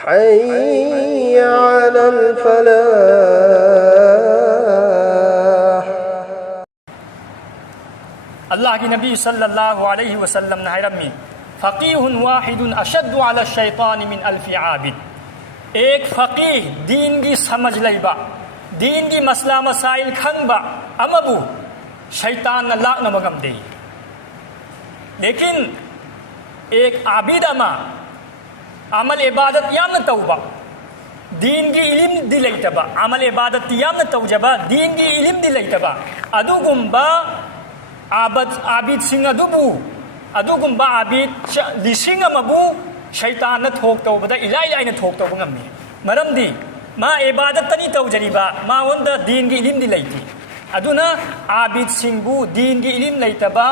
حي على الفلاح. اللہ کی نبی صلی اللہ علیہ وسلم نے رمی فقیہ واحد اشد علی الشیطان من الف عابد. ایک فقیہ دین کی سمجھ لیبا دین کی مسئلہ مسائل کھنبا امبو شیطان نہ لاک نہ مغم دے. لیکن ایک عابد اما عمل عبادت یام نہ توبہ دین کی علم دی لیتبا عمل عبادت یام نہ توجبا دین کی علم دی لیتبا ادو گمبا عابد سنگ ادو گمبا عابد لسنگ مبو شیطان نہ تھوک توبدا الای نہ تھوک توبہ غمی مرم دی ما عبادت تنی توجریبا ما وند دین کی علم دی لیتی ادونا عابد سنگو دین کی علم لیتبا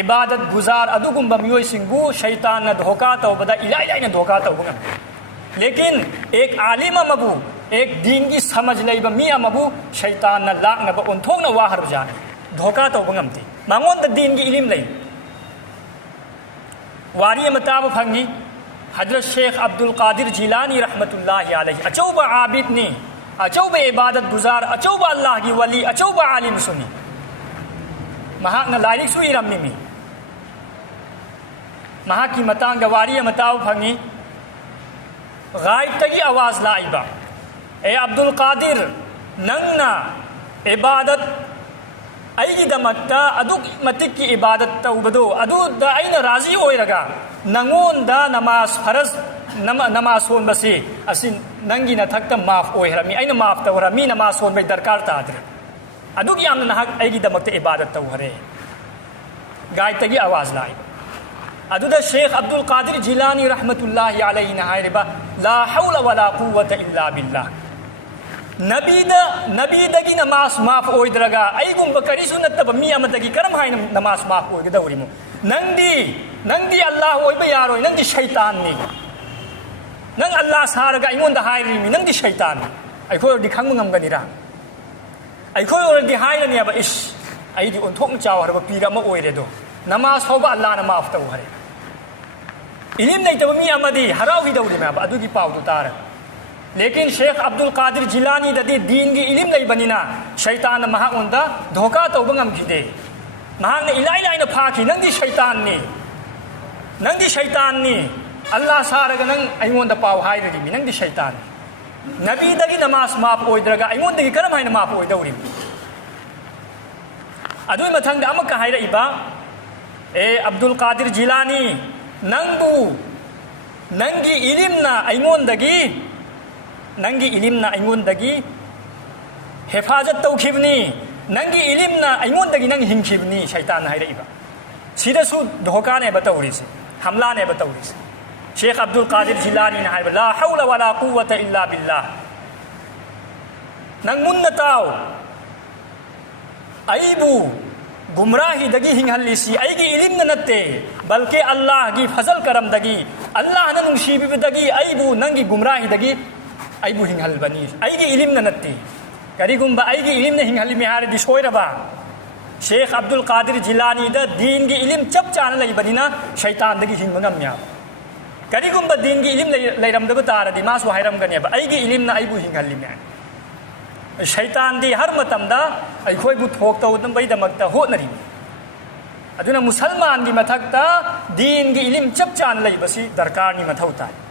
عبادت گزار ادو گمبا میوئی سنگو شیطان نہ دھوکا توبدا الای نہ دھوکا توبہ غمی. لیکن ایک عالم مبو ایک دین کی سمجھ لیبا می مبو شیطان نہ لاک نہ انتھوک نہ واہر جانے دھوکا توبہ غمتی مانگون دا دین کی علم لئی. واری متاب پھنگی حضرت شیخ عبد القادر جیلانی رحمت اللہ علیہ اچوبہ عابد نی اچوبہ عبادت گزار اچوبہ اللہ کی ولی اچوبہ عالم سنی مہاک نہ لائرک سوئی رمی می مہاک کی متانگ واری متاب پھنگی غائب تگی آواز لائبا اے عبد القادر ننگنا عبادت ایگی دمکتا ادو متک کی عبادت توبدو ادو دا این راضی ہوئی رگا ننگون دا نماز فرض نماز ہون بسی اسی ننگی نتھکتا معاف ہوئی رمی این معاف تو رمی نماز ہون بی درکار تا در ادو کی آمنا نحق ایگی دمکتا عبادت تو رہے گائب تگی آواز لائی ادو دا شیخ عبد القادر جیلانی رحمت اللہ علیہ نہائی ربا لا حول ولا قوة الا باللہ نبی دگی نماز معاف ہوئی درگا ای گم بکری سنت تب می امدگی کرم ہائی نماز معاف ہوئی دوری مو ننگ دی اللہ ہوئی بیار ہوئی ننگ دی شیطان نی ننگ اللہ سارگا ایمون دا ہائی ریمی ننگ دی شیطان ای کوئی دی کھنگ منگم گنی را ای کوئی دی ہائی رنی ابا اش ای دی انتوک چاو ربا پیرا ما ہوئی ردو نماز ہوبا اللہ نا معاف تو ہرے علم نہیں تب می امدی ہراو ہی دوری میں ابا ادو کی پاو تو تارا. لیکن شیخ عبد القادر جیلانی ددی دین کی علم لئی بنینا شیطان مہا اوندا دھوکا تو بنگم کی دے مہا نے الای نہ پھاکی ننگ دی شیطان نی اللہ سارگ ننگ ایمون دا پاو ہائی ردی ننگ دی شیطان نبی دگی نماز معاف ہوئی درگا ایمون دگی کرم ہائی معاف ہوئی دوری ادوی متھنگ دا امک ہائی رئیبا اے عبد القادر جیلانی ننگی علم نا ایمون دگی حفاظت توخیبنی ننگی علم نا ایمون دگی ننگ ہنخیبنی شیطان نہ رئیبا سیدھا سو دھوکا نے بتوری سے حملہ نے بتوری سے. شیخ عبد القادر جیلانی نہ لا حول ولا قوة الا باللہ ننگ منتاو ایبو گمراہی دگی ہنگھلی سی ایگی علم نتے بلکہ اللہ کی فضل کرم دگی اللہ ننگشیبی دگی ایبو ننگی گمراہی دگی ایبو ہنگھل بنی ایگی علم نتے کری گمبا ایگی علم نے ہنگھلی میہارے دی سوئی ربا. شیخ عبد القادر جیلانی دا دین کی علم چپ چانا لئی بنینا شیطان دگی ہنگ منگم میاب کری گمبا دین کی علم لئی رم دبا تارا دی ماس وحیرم گنی با ایگی علم نا ایبو ہنگھلی میہارے شیطان دی ہر متم دا ای کوئی بو تھوکتا ہوتا بای دمکتا ہو نری ادونا مسلمان دی متھکتا دین کی علم چپ چان لئی بسی درکار نی متھوتا ہے.